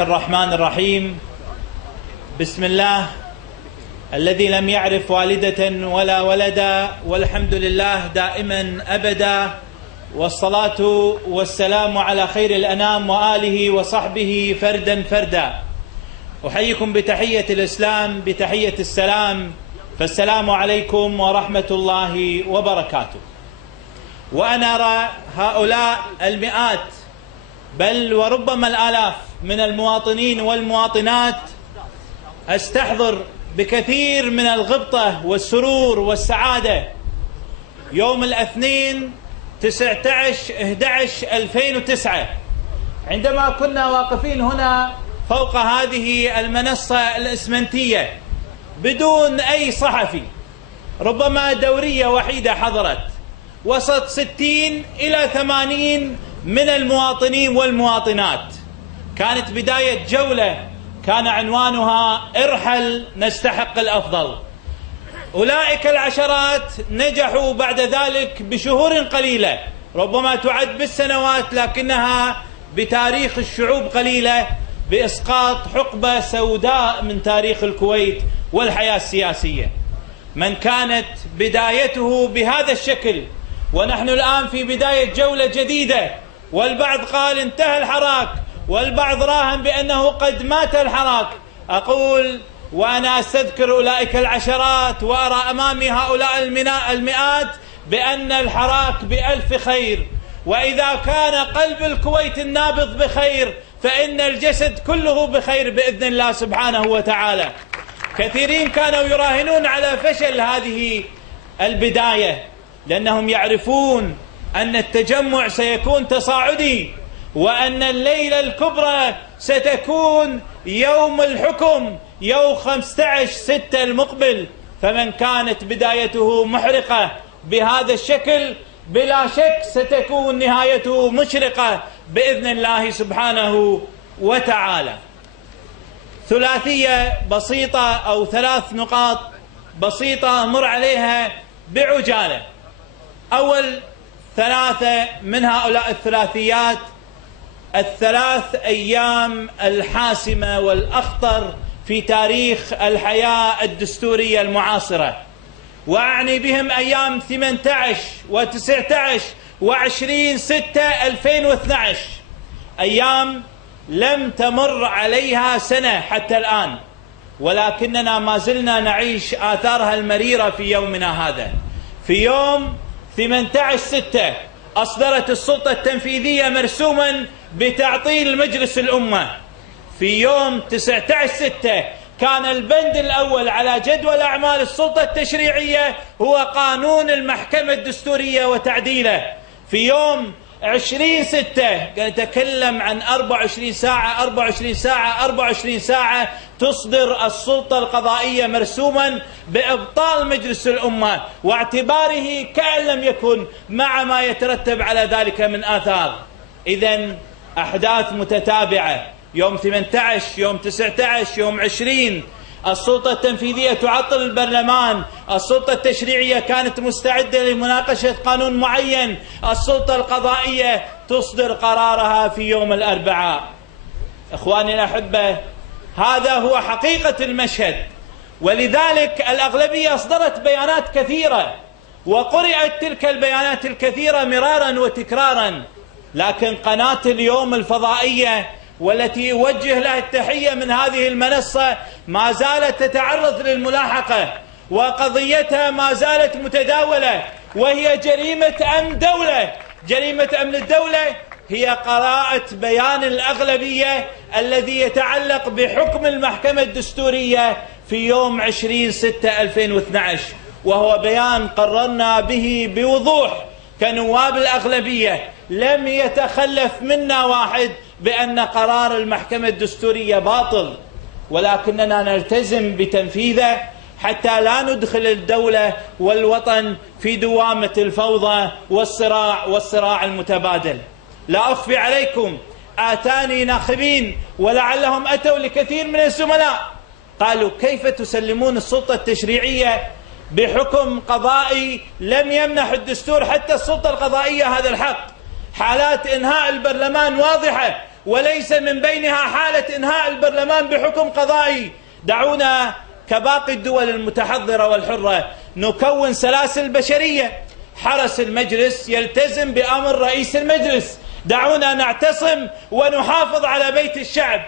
الرحمن الرحيم. بسم الله الذي لم يعرف والدة ولا ولدا، والحمد لله دائما أبدا، والصلاة والسلام على خير الأنام وآله وصحبه فردا فردا. أحييكم بتحية الإسلام، بتحية السلام، فالسلام عليكم ورحمة الله وبركاته. وأنا أرى هؤلاء المئات بل وربما الآلاف من المواطنين والمواطنات استحضر بكثير من الغبطة والسرور والسعادة يوم الاثنين 19/11/2009 عندما كنا واقفين هنا فوق هذه المنصة الإسمنتية بدون أي صحفي، ربما دورية وحيدة حضرت وسط 60 إلى 80 من المواطنين والمواطنات. كانت بداية جولة كان عنوانها ارحل نستحق الأفضل. أولئك العشرات نجحوا بعد ذلك بشهور قليلة، ربما تعد بالسنوات لكنها بتاريخ الشعوب قليلة، بإسقاط حقبة سوداء من تاريخ الكويت والحياة السياسية. من كانت بدايته بهذا الشكل ونحن الآن في بداية جولة جديدة، والبعض قال انتهى الحراك، والبعض راهن بأنه قد مات الحراك، أقول وأنا أستذكر أولئك العشرات وأرى أمامي هؤلاء المئات بأن الحراك بألف خير، وإذا كان قلب الكويت النابض بخير فإن الجسد كله بخير بإذن الله سبحانه وتعالى. كثيرين كانوا يراهنون على فشل هذه البداية لأنهم يعرفون أن التجمع سيكون تصاعدي، وأن الليلة الكبرى ستكون يوم الحكم يوم 15/6 المقبل. فمن كانت بدايته محرقة بهذا الشكل بلا شك ستكون نهايته مشرقة بإذن الله سبحانه وتعالى. ثلاثية بسيطة أو 3 نقاط بسيطة مر عليها بعجالة. أول 3 من هؤلاء الثلاثيات ال3 أيام الحاسمة والأخطر في تاريخ الحياة الدستورية المعاصرة، وأعني بهم أيام 18 و19 و20/6/2012، أيام لم تمر عليها سنة حتى الآن، ولكننا ما زلنا نعيش آثارها المريرة في يومنا هذا. في يوم 18/6 أصدرت السلطة التنفيذية مرسوما بتعطيل مجلس الأمة. في يوم 19/6 كان البند الأول على جدول أعمال السلطة التشريعية هو قانون المحكمة الدستورية وتعديله. في يوم 20/6 نتكلم عن 24 ساعة 24 ساعة 24 ساعة تصدر السلطة القضائية مرسوما بإبطال مجلس الأمة واعتباره كأن لم يكن مع ما يترتب على ذلك من آثار. إذن أحداث متتابعة، يوم 18 يوم 19 يوم 20 السلطة التنفيذية تعطل البرلمان، السلطة التشريعية كانت مستعدة لمناقشة قانون معين، السلطة القضائية تصدر قرارها في يوم الأربعاء. إخواني الأحبة، هذا هو حقيقة المشهد، ولذلك الأغلبية أصدرت بيانات كثيرة وقرأت تلك البيانات الكثيرة مرارا وتكرارا، لكن قناة اليوم الفضائية والتي أوجه لها التحية من هذه المنصة ما زالت تتعرض للملاحقة، وقضيتها ما زالت متداولة، وهي جريمة أمن دولة. جريمة أمن الدولة هي قراءة بيان الأغلبية الذي يتعلق بحكم المحكمة الدستورية في يوم 20/6/2012، وهو بيان قررنا به بوضوح كنواب الأغلبية، لم يتخلف منا واحد بأن قرار المحكمة الدستورية باطل، ولكننا نلتزم بتنفيذه حتى لا ندخل الدولة والوطن في دوامة الفوضى والصراع المتبادل. لا أخفي عليكم، آتاني ناخبين ولعلهم أتوا لكثير من الزملاء قالوا كيف تسلمون السلطة التشريعية بحكم قضائي لم يمنح الدستور حتى السلطة القضائية هذا الحق؟ حالات إنهاء البرلمان واضحة، وليس من بينها حالة إنهاء البرلمان بحكم قضائي. دعونا كباقي الدول المتحضرة والحرة نكون سلاسل بشرية. حرس المجلس يلتزم بأمر رئيس المجلس، دعونا نعتصم ونحافظ على بيت الشعب.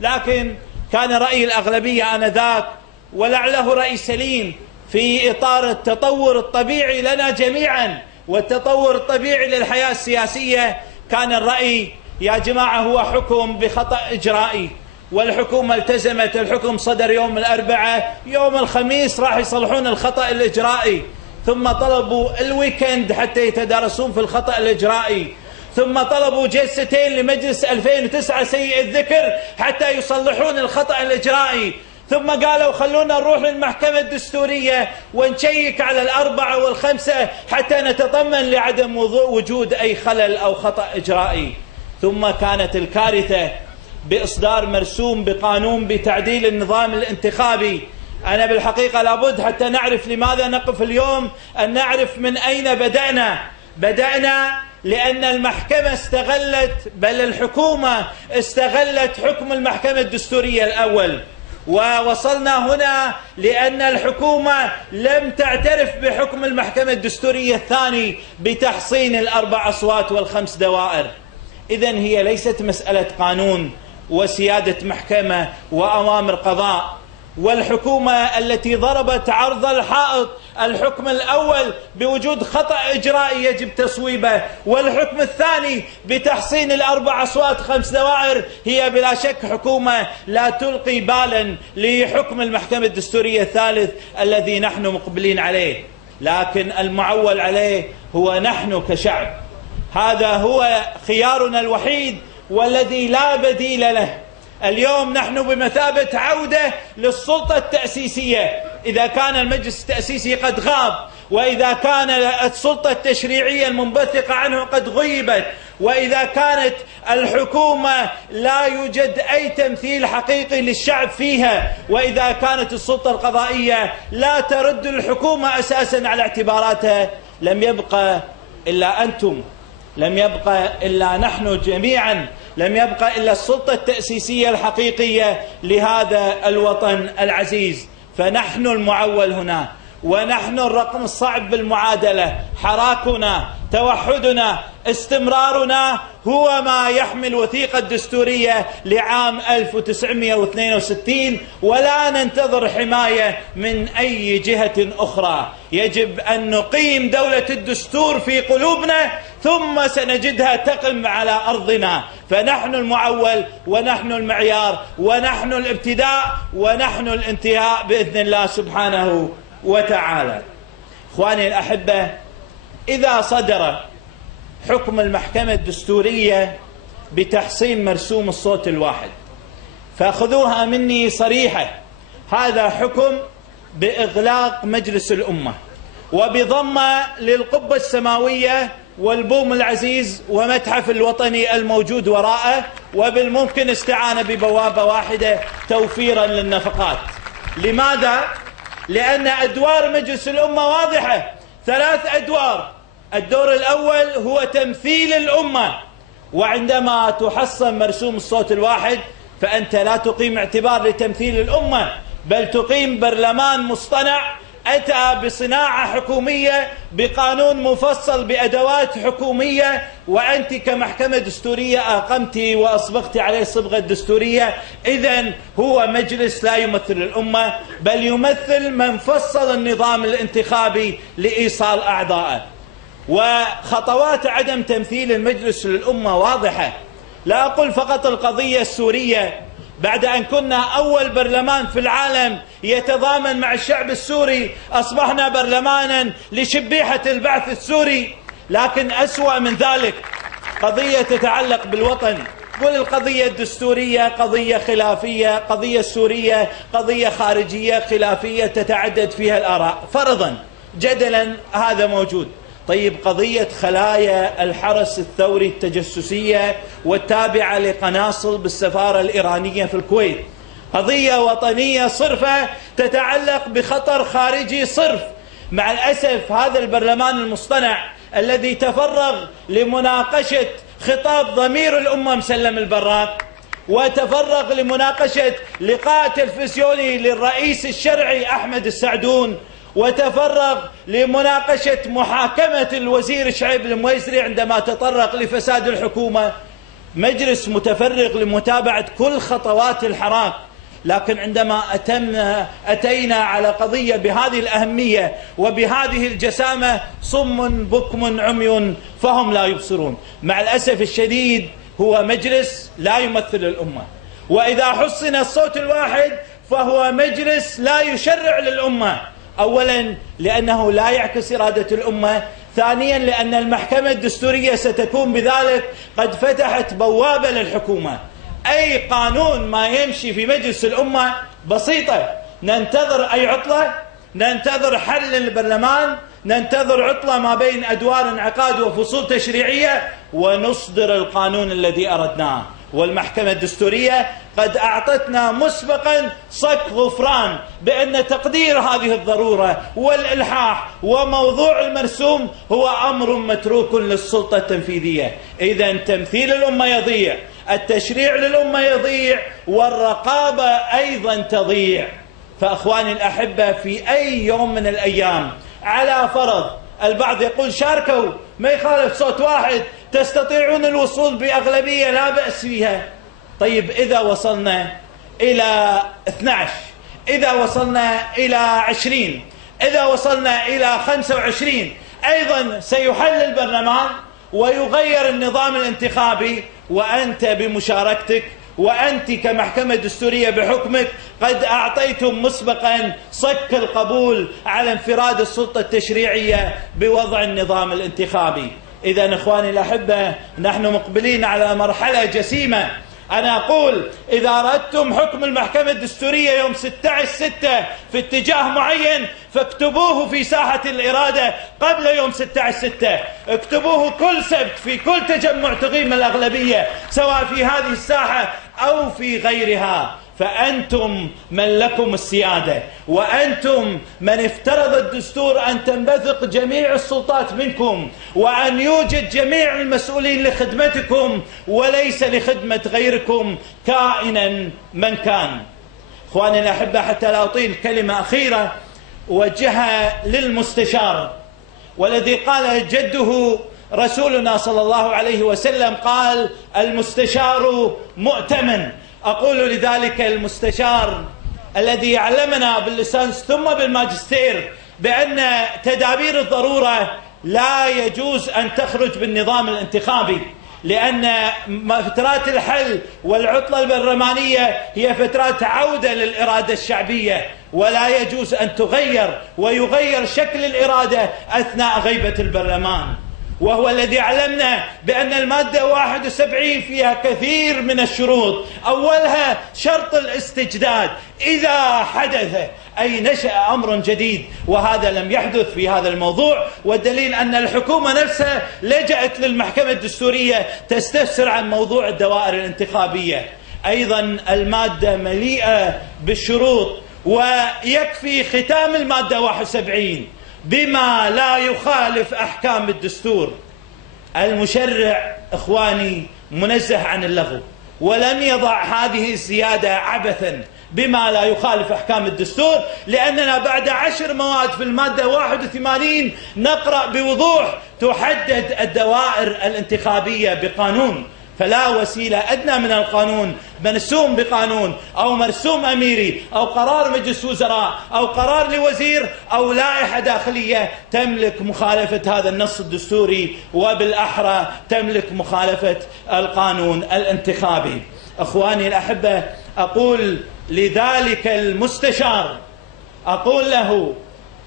لكن كان رأي الأغلبية آنذاك، ولعله رأي سليم في إطار التطور الطبيعي لنا جميعا والتطور الطبيعي للحياة السياسية، كان الرأي يا جماعة هو حكم بخطأ إجرائي، والحكومة التزمت. الحكم صدر يوم الأربعاء، يوم الخميس راح يصلحون الخطأ الإجرائي، ثم طلبوا الويكند حتى يتدارسون في الخطأ الإجرائي، ثم طلبوا جلستين لمجلس 2009 سيء الذكر حتى يصلحون الخطأ الإجرائي، ثم قالوا خلونا نروح للمحكمة الدستورية ونشيك على الأربعة والخمسة حتى نتطمن لعدم وجود أي خلل أو خطأ إجرائي. ثم كانت الكارثة بإصدار مرسوم بقانون بتعديل النظام الانتخابي. أنا بالحقيقة لابد حتى نعرف لماذا نقف اليوم أن نعرف من أين بدأنا لأن المحكمة استغلت، بل الحكومة استغلت حكم المحكمة الدستورية الأول، ووصلنا هنا لأن الحكومة لم تعترف بحكم المحكمة الدستورية الثاني بتحصين الأربع أصوات والخمس دوائر. إذن هي ليست مسألة قانون وسيادة محكمة وأوامر قضاء. والحكومة التي ضربت عرض الحائط الحكم الأول بوجود خطأ إجرائي يجب تصويبه، والحكم الثاني بتحصين الأربع أصوات خمس دوائر، هي بلا شك حكومة لا تلقي بالا لحكم المحكمة الدستورية الثالث الذي نحن مقبلين عليه. لكن المعول عليه هو نحن كشعب، هذا هو خيارنا الوحيد والذي لا بديل له. اليوم نحن بمثابة عودة للسلطة التأسيسية، إذا كان المجلس التأسيسي قد غاب، وإذا كان السلطة التشريعية المنبثقة عنه قد غيبت، وإذا كانت الحكومة لا يوجد أي تمثيل حقيقي للشعب فيها، وإذا كانت السلطة القضائية لا ترد الحكومة أساسا على اعتباراتها، لم يبقى إلا أنتم، لم يبقى إلا نحن جميعا، لم يبقى إلا السلطة التأسيسية الحقيقية لهذا الوطن العزيز. فنحن المعول هنا، ونحن الرقم الصعب بالمعادلة. حراكنا، توحدنا، استمرارنا هو ما يحمي الوثيقة الدستورية لعام 1962، ولا ننتظر حماية من أي جهة أخرى. يجب أن نقيم دولة الدستور في قلوبنا، ثم سنجدها تقم على أرضنا. فنحن المعول، ونحن المعيار، ونحن الابتداء، ونحن الانتهاء بإذن الله سبحانه وتعالى. إخواني الأحبة، إذا صدر حكم المحكمة الدستورية بتحصين مرسوم الصوت الواحد، فخذوها مني صريحة، هذا حكم بإغلاق مجلس الأمة وبضمه للقبة السماوية والبوم العزيز ومتحف الوطني الموجود وراءه، وبالممكن استعانة ببوابة واحدة توفيرا للنفقات. لماذا؟ لأن أدوار مجلس الأمة واضحة، 3 أدوار. الدور الأول هو تمثيل الأمة، وعندما تحصن مرسوم الصوت الواحد فأنت لا تقيم اعتبار لتمثيل الأمة، بل تقيم برلمان مصطنع أتى بصناعة حكومية بقانون مفصل بأدوات حكومية، وأنت كمحكمة دستورية أقمت وأصبغت عليه الصبغة الدستورية. إذن هو مجلس لا يمثل الأمة، بل يمثل من فصل النظام الانتخابي لإيصال أعضائه. وخطوات عدم تمثيل المجلس للأمة واضحة. لا أقول فقط القضية السورية، بعد أن كنا أول برلمان في العالم يتضامن مع الشعب السوري، أصبحنا برلمانا لشبيحة البعث السوري. لكن أسوأ من ذلك قضية تتعلق بالوطن. قل القضية الدستورية قضية خلافية، قضية السورية قضية خارجية خلافية تتعدد فيها الآراء، فرضا جدلا هذا موجود. طيب قضية خلايا الحرس الثوري التجسسية والتابعة لقناصل بالسفارة الإيرانية في الكويت، قضية وطنية صرفة تتعلق بخطر خارجي صرف. مع الأسف هذا البرلمان المصطنع الذي تفرغ لمناقشة خطاب ضمير الأمة مسلم البراك، وتفرغ لمناقشة لقاء تلفزيوني للرئيس الشرعي أحمد السعدون، وتفرغ لمناقشة محاكمة الوزير شعيب المويسري عندما تطرق لفساد الحكومة. مجلس متفرغ لمتابعة كل خطوات الحراك، لكن عندما أتينا على قضية بهذه الأهمية وبهذه الجسامة صم بكم عمي فهم لا يبصرون. مع الأسف الشديد هو مجلس لا يمثل الأمة، وإذا حصن الصوت الواحد فهو مجلس لا يشرع للأمة. أولا لأنه لا يعكس إرادة الأمة، ثانيا لأن المحكمة الدستورية ستكون بذلك قد فتحت بوابة للحكومة. أي قانون ما يمشي في مجلس الأمة بسيطة، ننتظر أي عطلة، ننتظر حل البرلمان، ننتظر عطلة ما بين أدوار انعقاد وفصول تشريعية ونصدر القانون الذي أردناه. والمحكمة الدستورية قد أعطتنا مسبقا صك غفران بأن تقدير هذه الضرورة والإلحاح وموضوع المرسوم هو أمر متروك للسلطة التنفيذية. إذن تمثيل الأمة يضيع، التشريع للأمة يضيع، والرقابة أيضا تضيع. فأخواني الأحبة، في أي يوم من الأيام على فرض البعض يقول شاركوا ما يخالف صوت واحد، تستطيعون الوصول بأغلبية لا بأس فيها. طيب إذا وصلنا إلى 12، إذا وصلنا إلى 20، إذا وصلنا إلى 25، أيضا سيحل البرلمان ويغير النظام الانتخابي، وأنت بمشاركتك وأنت كمحكمة دستورية بحكمك قد أعطيتم مسبقا صك القبول على انفراد السلطة التشريعية بوضع النظام الانتخابي. إذن إخواني الأحبة، نحن مقبلين على مرحلة جسيمة. أنا أقول إذا أردتم حكم المحكمة الدستورية يوم 16/6 في اتجاه معين فاكتبوه في ساحة الإرادة قبل يوم 16/6، اكتبوه كل سبت في كل تجمع تقيم الأغلبية سواء في هذه الساحة أو في غيرها. فأنتم من لكم السيادة، وأنتم من افترض الدستور أن تنبثق جميع السلطات منكم، وأن يوجد جميع المسؤولين لخدمتكم وليس لخدمة غيركم كائنا من كان. إخواني الأحبة، حتى لا أطيل، كلمة أخيرة وجهها للمستشار، والذي قال جده رسولنا صلى الله عليه وسلم، قال المستشار مؤتمن. أقول لذلك المستشار الذي علمنا بالليسانس ثم بالماجستير بأن تدابير الضرورة لا يجوز أن تخرج بالنظام الانتخابي، لأن فترات الحل والعطلة البرلمانية هي فترات عودة للإرادة الشعبية، ولا يجوز أن تغير ويغير شكل الإرادة أثناء غيبة البرلمان. وهو الذي علمنا بأن المادة 71 فيها كثير من الشروط، أولها شرط الاستجداد إذا حدث أي نشأ أمر جديد، وهذا لم يحدث في هذا الموضوع، والدليل أن الحكومة نفسها لجأت للمحكمة الدستورية تستفسر عن موضوع الدوائر الانتخابية. أيضا المادة مليئة بالشروط، ويكفي ختام المادة 71 بما لا يخالف أحكام الدستور. المشرع إخواني منزه عن اللغو، ولم يضع هذه الزيادة عبثا بما لا يخالف أحكام الدستور، لأننا بعد 10 مواد في المادة 81 نقرأ بوضوح تحدد الدوائر الانتخابية بقانون، فلا وسيلة أدنى من القانون مرسوم بقانون أو مرسوم أميري أو قرار مجلس وزراء أو قرار لوزير أو لائحة داخلية تملك مخالفة هذا النص الدستوري، وبالأحرى تملك مخالفة القانون الانتخابي. أخواني الأحبة، أقول لذلك المستشار، أقول له: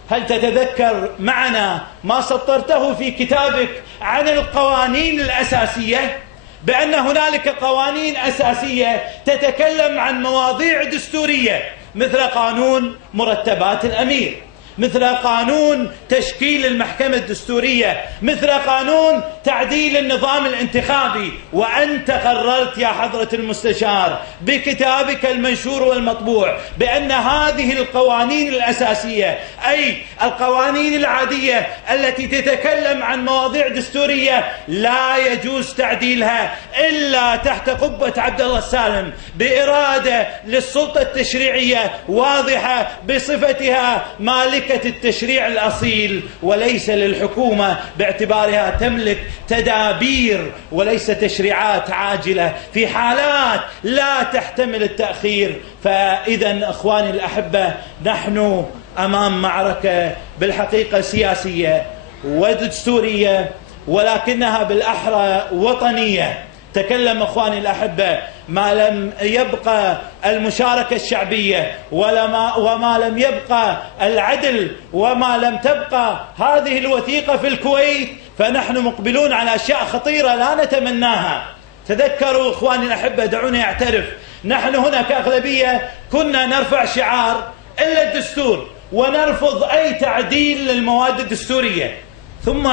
هل تتذكر معنا ما سطرته في كتابك عن القوانين الأساسية؟ بأن هنالك قوانين أساسية تتكلم عن مواضيع دستورية مثل قانون مرتبات الأمير، مثل قانون تشكيل المحكمة الدستورية، مثل قانون تعديل النظام الانتخابي. وأنت قررت يا حضرة المستشار بكتابك المنشور والمطبوع بأن هذه القوانين الأساسية، أي القوانين العادية التي تتكلم عن مواضيع دستورية، لا يجوز تعديلها إلا تحت قبة عبد الله السالم بإرادة للسلطة التشريعية واضحة بصفتها مالكة التشريع الأصيل، وليس للحكومة باعتبارها تملك تدابير وليس تشريعات عاجلة في حالات لا تحتمل التأخير. فإذا أخواني الأحبة، نحن أمام معركة بالحقيقة سياسية ودستورية، ولكنها بالأحرى وطنية. تكلم أخواني الأحبة، ما لم يبقى المشاركة الشعبية وما لم يبقى العدل وما لم تبقى هذه الوثيقة في الكويت، فنحن مقبلون على أشياء خطيرة لا نتمناها. تذكروا أخواني الأحبة، دعوني أعترف، نحن هنا كأغلبية كنا نرفع شعار إلا الدستور ونرفض أي تعديل للمواد الدستورية، ثم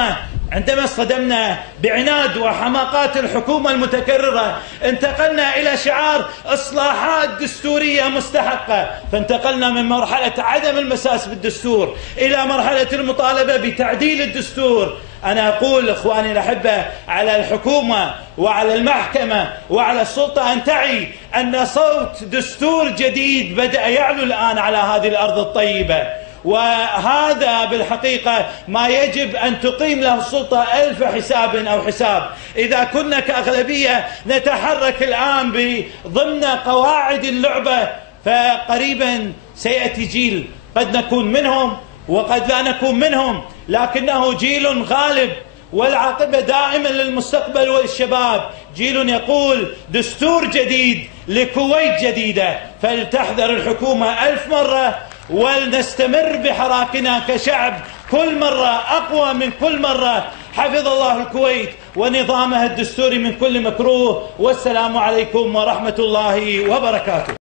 عندما اصطدمنا بعناد وحماقات الحكومة المتكررة انتقلنا إلى شعار إصلاحات دستورية مستحقة، فانتقلنا من مرحلة عدم المساس بالدستور إلى مرحلة المطالبة بتعديل الدستور. أنا أقول إخواني الأحبة، على الحكومة وعلى المحكمة وعلى السلطة أن تعي أن صوت دستور جديد بدأ يعلو الآن على هذه الأرض الطيبة، وهذا بالحقيقة ما يجب أن تقيم له السلطة ألف حساب أو حساب. إذا كنا كأغلبية نتحرك الآن ضمن قواعد اللعبة، فقريبا سيأتي جيل قد نكون منهم وقد لا نكون منهم، لكنه جيل غالب، والعاقبة دائما للمستقبل والشباب. جيل يقول دستور جديد لكويت جديدة، فلتحذر الحكومة 1000 مرة، ولنستمر بحراكنا كشعب كل مرة أقوى من كل مرة. حفظ الله الكويت ونظامها الدستوري من كل مكروه، والسلام عليكم ورحمة الله وبركاته.